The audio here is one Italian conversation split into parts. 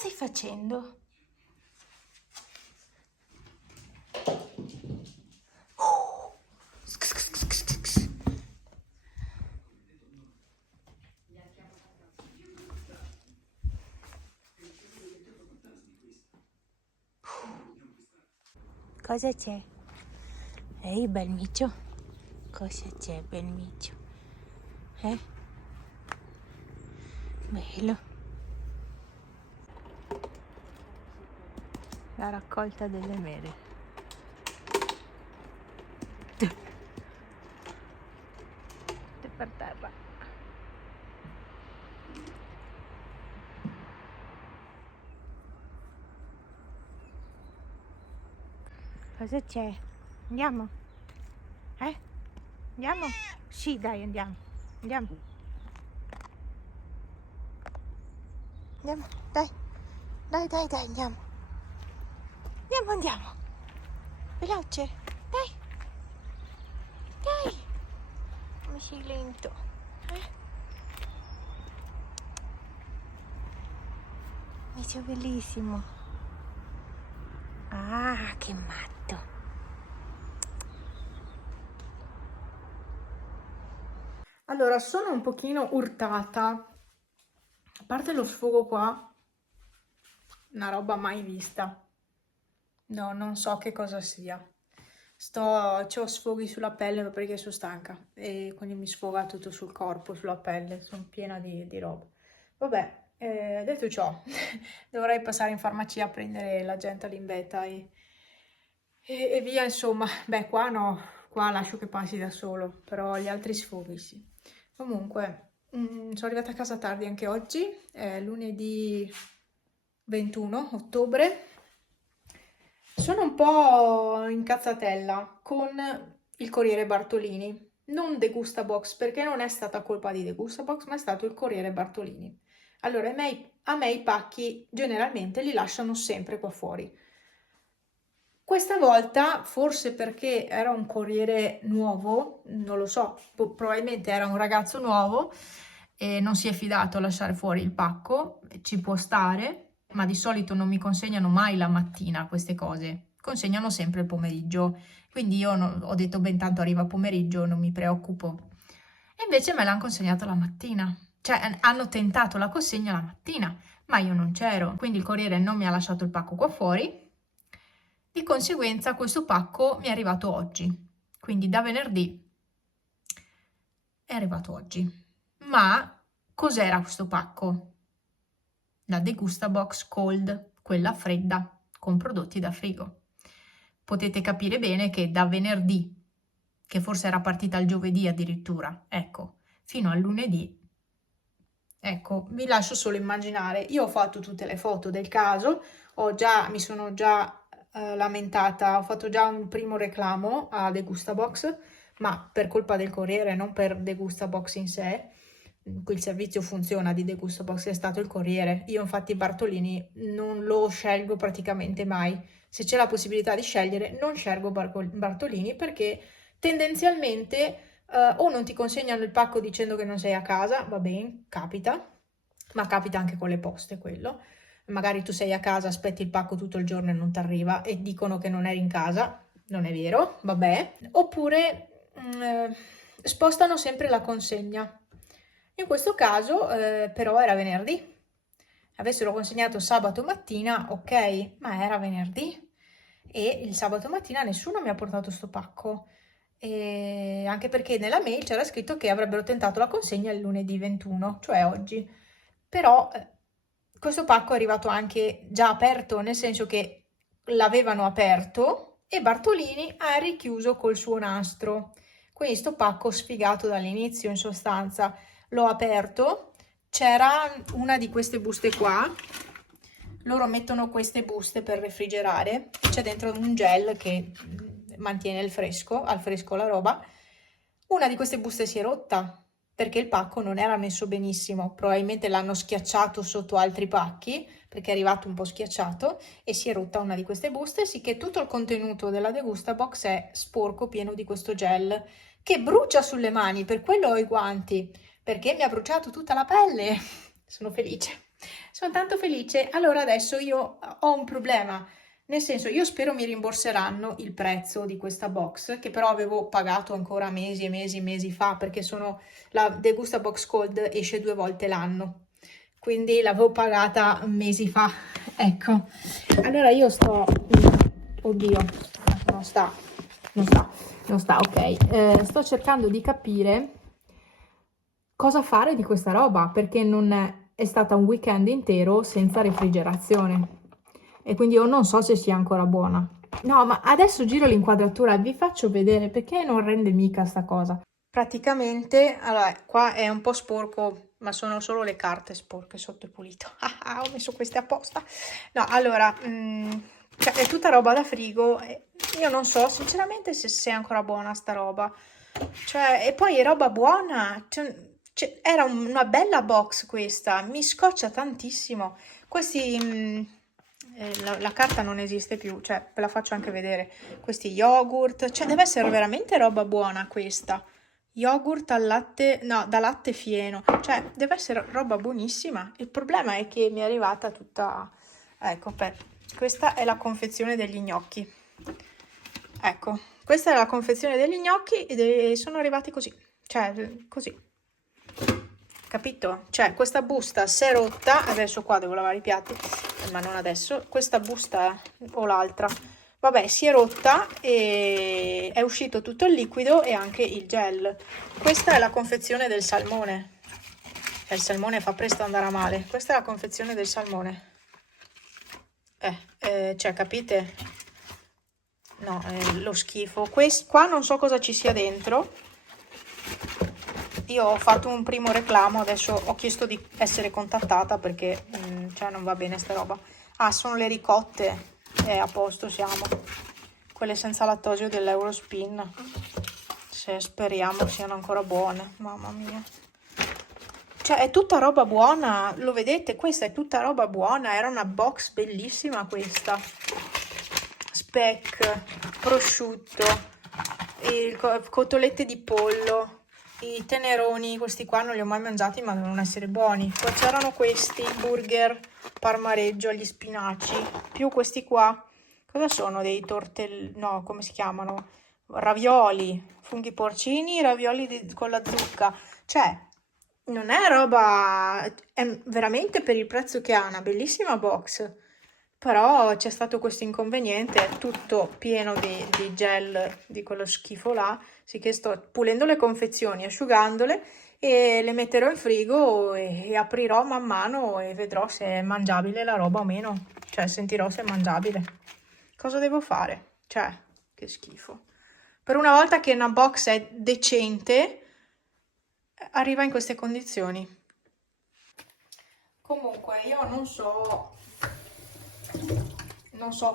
stai facendo? Cosa c'è? Ehi, bel micio. Cosa c'è, bel micio? Bello. La raccolta delle mele. Per terra. Cosa c'è? Andiamo? Andiamo? Sì, dai, andiamo. Andiamo. Andiamo, dai. Dai, andiamo. Andiamo. Veloce. Dai. Come sei lento. Micio bellissimo. Ah, che matto. Allora, sono un pochino urtata. A parte lo sfogo qua, una roba mai vista. No, non so che cosa sia. C'ho sfoghi sulla pelle perché sono stanca e quindi mi sfoga tutto sul corpo, sulla pelle, sono piena di roba. Vabbè, detto ciò, dovrei passare in farmacia a prendere la Gentalin Beta e via, insomma. Beh, qua no, qua lascio che passi da solo, però gli altri sfoghi sì. Comunque, sono arrivata a casa tardi anche oggi, è lunedì 21 ottobre. Sono un po' incazzatella con il Corriere Bartolini, non Degustabox, perché non è stata colpa di Degustabox, ma è stato il Corriere Bartolini. Allora, a me i pacchi generalmente li lasciano sempre qua fuori. Questa volta, forse perché era un corriere nuovo, non lo so, probabilmente era un ragazzo nuovo e non si è fidato a lasciare fuori il pacco, ci può stare, ma di solito non mi consegnano mai la mattina queste cose, consegnano sempre il pomeriggio, quindi io ho detto ben tanto arriva pomeriggio, non mi preoccupo. E invece me l'hanno consegnato la mattina, cioè hanno tentato la consegna la mattina, ma io non c'ero, quindi il corriere non mi ha lasciato il pacco qua fuori. Di conseguenza questo pacco mi è arrivato oggi, quindi da venerdì è arrivato oggi. Ma cos'era questo pacco? La Degustabox Cold, quella fredda, con prodotti da frigo. Potete capire bene che da venerdì, che forse era partita il giovedì addirittura, ecco, fino al lunedì, ecco, vi lascio solo immaginare. Io ho fatto tutte le foto del caso, mi sono già lamentata, ho fatto già un primo reclamo a Degustabox, ma per colpa del corriere, non per Degustabox in sé. Il servizio funziona di Degustabox, è stato il corriere. Io infatti Bartolini non lo scelgo praticamente mai. Se c'è la possibilità di scegliere, non scelgo Bartolini perché tendenzialmente o non ti consegnano il pacco dicendo che non sei a casa, va bene, capita, ma capita anche con le poste quello. Magari tu sei a casa, aspetti il pacco tutto il giorno e non ti arriva e dicono che non eri in casa, non è vero, vabbè. Oppure spostano sempre la consegna. In questo caso però era venerdì. Avessero consegnato sabato mattina, ok, ma era venerdì e il sabato mattina nessuno mi ha portato sto pacco. E anche perché nella mail c'era scritto che avrebbero tentato la consegna il lunedì 21, cioè oggi. Però questo pacco è arrivato anche già aperto, nel senso che l'avevano aperto e Bartolini ha richiuso col suo nastro. Quindi sto pacco sfigato dall'inizio, in sostanza. L'ho aperto, c'era una di queste buste qua, loro mettono queste buste per refrigerare, c'è dentro un gel che mantiene il fresco, al fresco la roba. Una di queste buste si è rotta perché il pacco non era messo benissimo, probabilmente l'hanno schiacciato sotto altri pacchi perché è arrivato un po' schiacciato e si è rotta una di queste buste, sì che tutto il contenuto della Degustabox è sporco, pieno di questo gel che brucia sulle mani, per quello ho i guanti, perché mi ha bruciato tutta la pelle. Sono felice. Sono tanto felice. Allora adesso io ho un problema, nel senso io spero mi rimborseranno il prezzo di questa box, che però avevo pagato ancora mesi e mesi e mesi fa, perché la Degusta Box Cold esce 2 volte l'anno, quindi l'avevo pagata mesi fa. Ecco, allora io sto... Oddio, non sta, non sta, non sta, ok. Sto cercando di capire cosa fare di questa roba, perché non è stata un weekend intero senza refrigerazione e quindi io non so se sia ancora buona. No, ma adesso giro l'inquadratura, vi faccio vedere perché non rende mica sta cosa. Praticamente, allora, qua è un po' sporco, ma sono solo le carte sporche sotto il pulito. Ah, ho messo queste apposta. No, allora, cioè, è tutta roba da frigo. E io non so sinceramente se è ancora buona sta roba. Cioè, e poi è roba buona. Era una bella box questa, mi scoccia tantissimo. Questi, la carta non esiste più, cioè ve la faccio anche vedere. Questi yogurt, cioè deve essere veramente roba buona questa. Yogurt al latte, no, da latte fieno, cioè deve essere roba buonissima. Il problema è che mi è arrivata tutta... Ecco, questa è la confezione degli gnocchi. Ecco, questa è la confezione degli gnocchi e sono arrivati così, cioè così. Capito? Cioè questa busta si è rotta, adesso qua devo lavare i piatti, ma non adesso, questa busta o l'altra, vabbè, si è rotta e è uscito tutto il liquido e anche il gel. Questa è la confezione del salmone. Il salmone fa presto andare a male. Questa è la confezione del salmone. Cioè, capite? No, lo schifo. Qua non so cosa ci sia dentro. Io ho fatto un primo reclamo, adesso ho chiesto di essere contattata perché cioè non va bene sta roba. Ah, sono le ricotte. A posto siamo. Quelle senza lattosio dell'Eurospin. Speriamo siano ancora buone. Mamma mia. Cioè è tutta roba buona, lo vedete? Questa è tutta roba buona, era una box bellissima questa. Speck, prosciutto, cotolette di pollo, i teneroni, questi qua non li ho mai mangiati ma devono essere buoni. Poi c'erano questi burger parmareggio agli spinaci, più questi qua. Cosa sono? Dei tortelli, no, come si chiamano? Ravioli, funghi porcini, ravioli con la zucca. Cioè, non è roba, è veramente per il prezzo che ha una bellissima box, però c'è stato questo inconveniente, tutto pieno di gel di quello schifo là, sì che sto pulendo le confezioni, asciugandole e le metterò in frigo e aprirò man mano e vedrò se è mangiabile la roba o meno, cioè sentirò se è mangiabile. Cosa devo fare? Cioè, che schifo. Per una volta che una box è decente, arriva in queste condizioni. Comunque io non so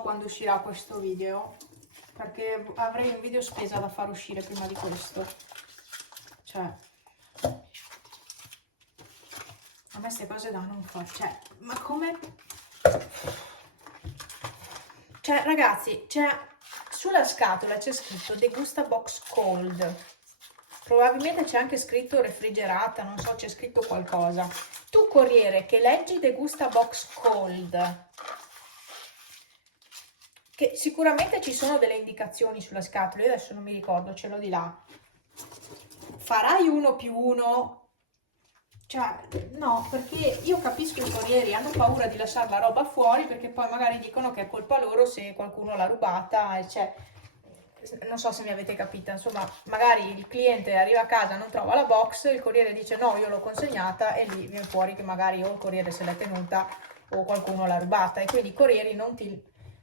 quando uscirà questo video, perché avrei un video spesa da far uscire prima di questo. Cioè, a me queste cose da non fare. Cioè, ma come? Cioè, ragazzi, sulla scatola c'è scritto Degusta Box Cold. Probabilmente c'è anche scritto refrigerata, non so, c'è scritto qualcosa. Tu, corriere, che leggi Degusta Box Cold, che sicuramente ci sono delle indicazioni sulla scatola, io adesso non mi ricordo, ce l'ho di là. Farai 1+1? Cioè, no, perché io capisco i corrieri, hanno paura di lasciare la roba fuori perché poi magari dicono che è colpa loro se qualcuno l'ha rubata, e cioè, non so se mi avete capito, insomma, magari il cliente arriva a casa, non trova la box, il corriere dice no, io l'ho consegnata e lì viene fuori che magari o il corriere se l'è tenuta o qualcuno l'ha rubata e quindi i corrieri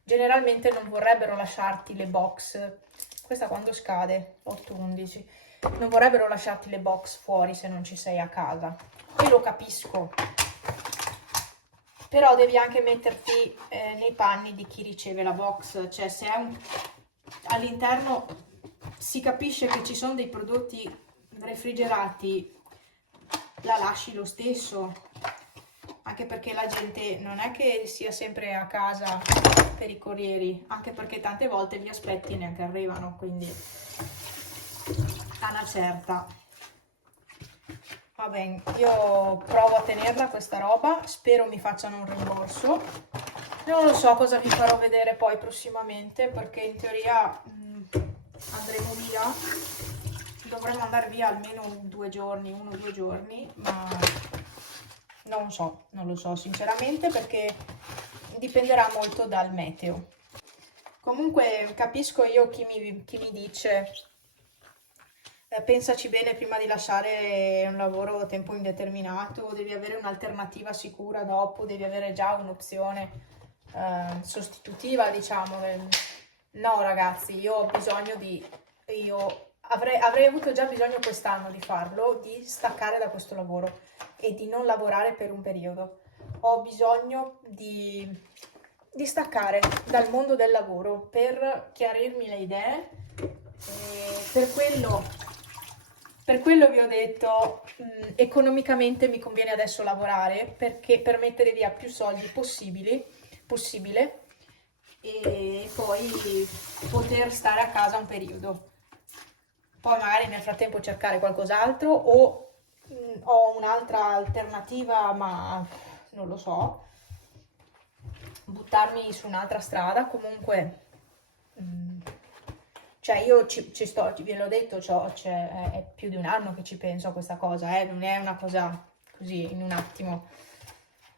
generalmente non vorrebbero lasciarti le box. Questa quando scade? 8-11. Non vorrebbero lasciarti le box fuori se non ci sei a casa. E lo capisco. Però devi anche metterti nei panni di chi riceve la box. Cioè se è all'interno si capisce che ci sono dei prodotti refrigerati, la lasci lo stesso. Anche perché la gente non è che sia sempre a casa per i corrieri, anche perché tante volte li aspetti e neanche arrivano, quindi a una certa. Vabbè, io provo a tenerla questa roba, spero mi facciano un rimborso. Non lo so cosa vi farò vedere poi prossimamente, perché in teoria andremo via. Dovremmo andare via almeno 2 giorni, 1 o 2 giorni, ma non lo so sinceramente, perché dipenderà molto dal meteo. Comunque capisco io chi mi dice pensaci bene prima di lasciare un lavoro a tempo indeterminato, devi avere un'alternativa sicura dopo, devi avere già un'opzione sostitutiva, diciamo. No, ragazzi, io ho bisogno avrei avuto già bisogno quest'anno di farlo, di staccare da questo lavoro e di non lavorare per un periodo. Ho bisogno di staccare dal mondo del lavoro per chiarirmi le idee. E per quello vi ho detto, economicamente mi conviene adesso lavorare perché per mettere via più soldi possibile e poi poter stare a casa un periodo. Poi magari nel frattempo cercare qualcos'altro o ho un'altra alternativa, ma non lo so, buttarmi su un'altra strada. Comunque, cioè io ci sto, ve l'ho detto, è più di un anno che ci penso a questa cosa, non è una cosa così in un attimo,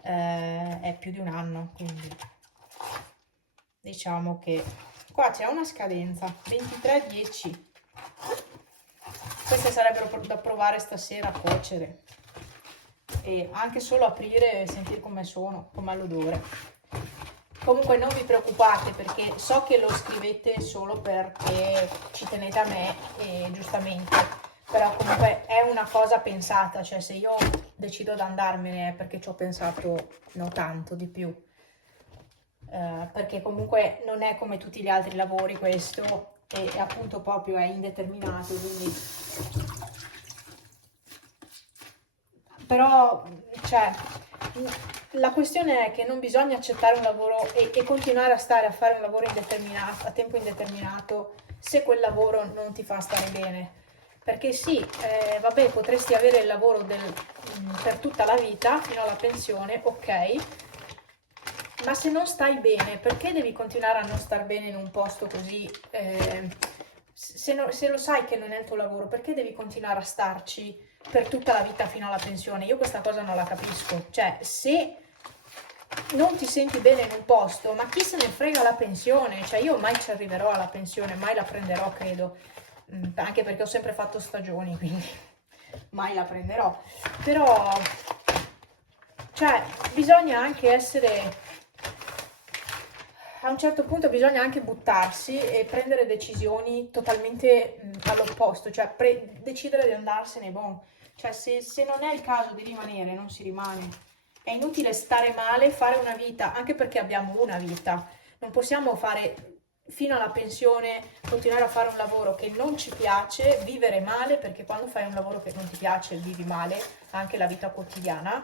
è più di un anno, quindi diciamo che qua c'è una scadenza, 23/10. Queste sarebbero da provare stasera a cuocere e anche solo aprire e sentire come sono, com'è l'odore. Comunque non vi preoccupate perché so che lo scrivete solo perché ci tenete a me e giustamente, però comunque è una cosa pensata, cioè se io decido di andarmene è perché ci ho pensato non tanto di più, perché comunque non è come tutti gli altri lavori questo e appunto proprio è indeterminato, quindi però cioè la questione è che non bisogna accettare un lavoro e continuare a stare a fare un lavoro indeterminato, a tempo indeterminato, se quel lavoro non ti fa stare bene. Perché sì, vabbè, potresti avere il lavoro per tutta la vita, fino alla pensione, ok, ma se non stai bene, perché devi continuare a non star bene in un posto così? Se lo sai che non è il tuo lavoro, perché devi continuare a starci per tutta la vita fino alla pensione? Io questa cosa non la capisco. Cioè, se non ti senti bene in un posto, ma chi se ne frega la pensione? Cioè, io mai ci arriverò alla pensione, mai la prenderò, credo. Anche perché ho sempre fatto stagioni, quindi mai la prenderò. Però, cioè, bisogna anche essere... A un certo punto bisogna anche buttarsi e prendere decisioni totalmente all'opposto, cioè decidere di andarsene, bon. Cioè se non è il caso di rimanere, non si rimane. È inutile stare male, fare una vita, anche perché abbiamo una vita. Non possiamo fare fino alla pensione, continuare a fare un lavoro che non ci piace, vivere male, perché quando fai un lavoro che non ti piace vivi male, anche la vita quotidiana.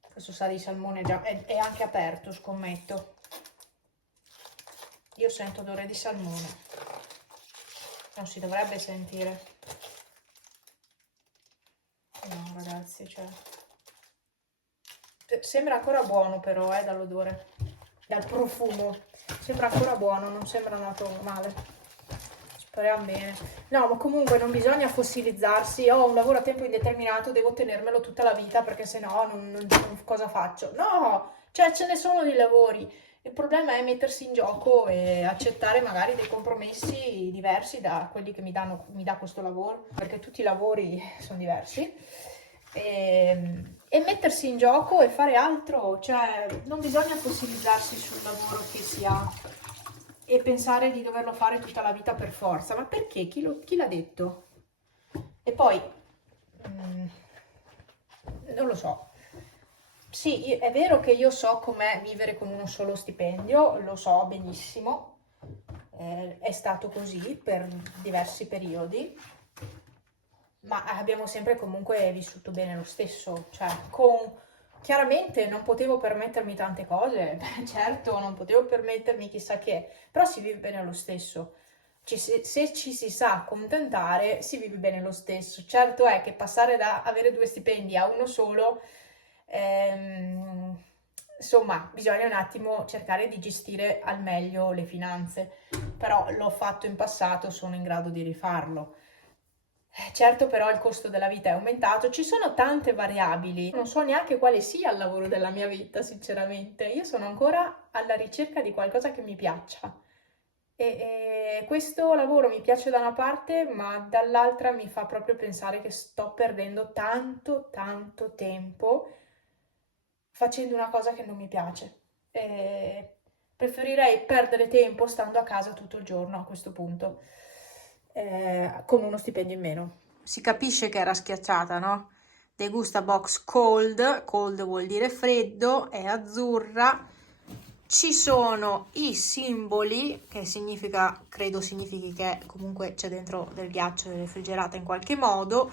Questo sa di salmone già, è anche aperto, scommetto. Io sento odore di salmone. Non si dovrebbe sentire. No, ragazzi, cioè... Sembra ancora buono però, dall'odore. Dal profumo. Sembra ancora buono, non sembra nato male. Speriamo bene. No, ma comunque non bisogna fossilizzarsi. Ho un lavoro a tempo indeterminato, devo tenermelo tutta la vita perché sennò cosa faccio? No! Cioè, ce ne sono di lavori. Il problema è mettersi in gioco e accettare magari dei compromessi diversi da quelli che mi dà questo lavoro, perché tutti i lavori sono diversi, e mettersi in gioco e fare altro, cioè non bisogna fossilizzarsi sul lavoro che si ha e pensare di doverlo fare tutta la vita per forza, ma perché? Chi l'ha detto? E poi, non lo so. Sì, è vero che io so com'è vivere con uno solo stipendio, lo so benissimo, è stato così per diversi periodi, ma abbiamo sempre comunque vissuto bene lo stesso, cioè chiaramente non potevo permettermi tante cose, certo non potevo permettermi chissà che, però si vive bene lo stesso. se ci si sa accontentare, si vive bene lo stesso. Certo è che passare da avere 2 stipendi a uno solo, insomma, bisogna un attimo cercare di gestire al meglio le finanze, però l'ho fatto in passato, sono in grado di rifarlo. Certo, però il costo della vita è aumentato, ci sono tante variabili, non so neanche quale sia il lavoro della mia vita, sinceramente. Io sono ancora alla ricerca di qualcosa che mi piaccia. E questo lavoro mi piace da una parte, ma dall'altra mi fa proprio pensare che sto perdendo tanto, tanto tempo facendo una cosa che non mi piace. E preferirei perdere tempo stando a casa tutto il giorno a questo punto, con uno stipendio in meno. Si capisce che era schiacciata, no? De Gusta Box Cold, cold vuol dire freddo, è azzurra. Ci sono i simboli, che significa, credo significhi che comunque c'è dentro del ghiaccio refrigerata in qualche modo,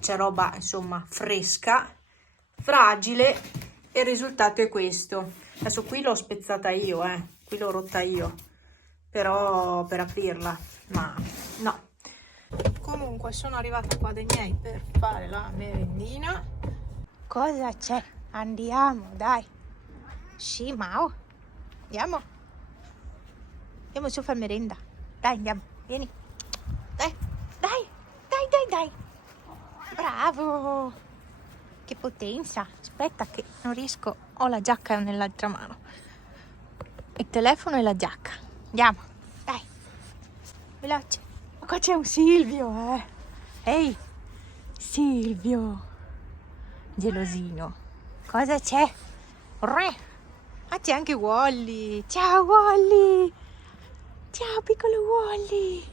c'è roba insomma fresca, fragile, e il risultato è questo. Adesso qui l'ho spezzata io, qui l'ho rotta io, però per aprirla, ma no. Comunque sono arrivata qua dai miei per fare la merendina. Cosa c'è? Andiamo, dai. Sì, Mao. Andiamo. Andiamo su a fare merenda. Dai, andiamo. Vieni. Dai, dai, dai, dai, dai. Bravo. Che potenza. Aspetta che non riesco. Ho la giacca nell'altra mano. Il telefono e la giacca. Andiamo. Dai. Veloce. Ma qua c'è un Silvio, Ehi, Silvio. Gelosino. Cosa c'è? Re. Ah, c'è anche Wally. Ciao Wally. Ciao piccolo Wally.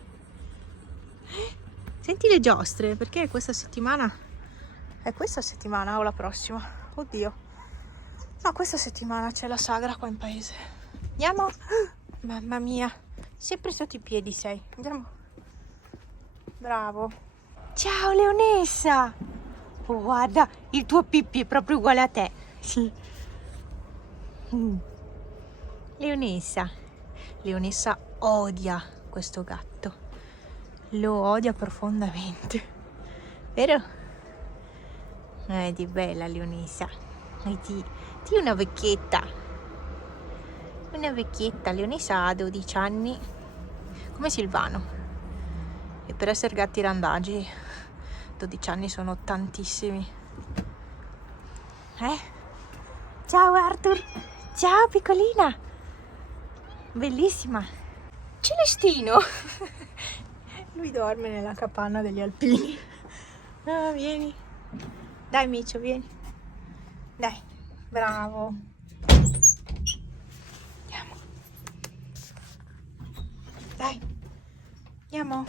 Senti le giostre, perché questa settimana è questa settimana o la prossima? Oddio. No, questa settimana c'è la sagra qua in paese. Andiamo? Mamma mia. Sempre sotto i piedi sei. Andiamo. Bravo. Ciao Leonessa. Oh, guarda, il tuo Pippi è proprio uguale a te. Sì. Leonessa. Leonessa odia questo gatto. Lo odia profondamente. Vero? Di bella Leonessa. Ti è una vecchietta. Una vecchietta. Leonessa ha 12 anni. Come Silvano. E per essere gatti randagi 12 anni sono tantissimi. Ciao Arthur. Ciao piccolina. Bellissima. Celestino. Lui dorme nella capanna degli alpini. Ah, vieni. Dai Micio, vieni. Dai, bravo. Andiamo. Dai. Andiamo.